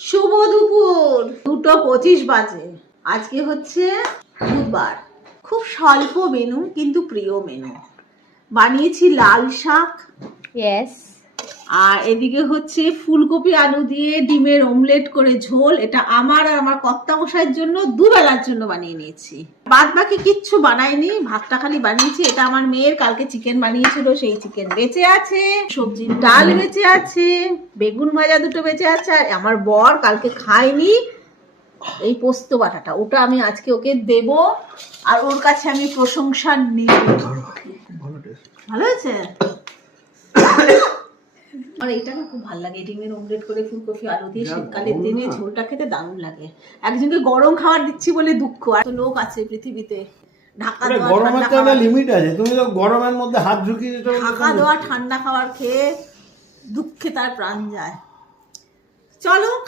শুভ দুপুর 2:25 বাজে। আজকে হচ্ছে বুধবার। খুব স্বল্প মেনু কিন্তু প্রিয় মেনু। বানিয়েছি লাল শাক, ইয়েস, আর এদিকে হচ্ছে ফুলকপি আলু দিয়ে ডিমের অমলেট করে ঝোল। এটা আমার আর আমার কর্তামশাইয়ের জন্য দুবেলার জন্য বানিয়ে নিয়েছি। বাদ বাকি কিচ্ছু বানাইনি, ভাতটা খালি বানিয়েছি। এটা আমার মেয়ের কালকে চিকেন বানিয়েছিল, সেই চিকেন বেঁচে আছে, সবজির ডাল বেঁচে আছে, বেগুন ভাজা দুটো বেঁচে আছে। আর আমার বর কালকে খায়নি এই পোস্ত বাটাটা, ওটা আমি আজকে ওকে দেব আর ওর কাছে আমি প্রশংসা নেব। ভালো হয়েছে? আর এইটা না খুব ভালো লাগে, ডিমের অমলেট করে ফুলকপি আলু দিয়ে শীতকালের দিনে ঝোলটা খেতে দারুণ লাগে। একজনকে গরম খাবার দিচ্ছি বলে দুঃখ, আর তো লোক আছে পৃথিবীতে ঢাকা দেওয়া গরমের তো একটা লিমিট আছে। তুমি তো গরমের মধ্যে হাত ঢুকিয়ে দিতে ঢাকা দেওয়া ঠান্ডা খাবার খেয়ে দুঃখে তার প্রাণ যায়। চলো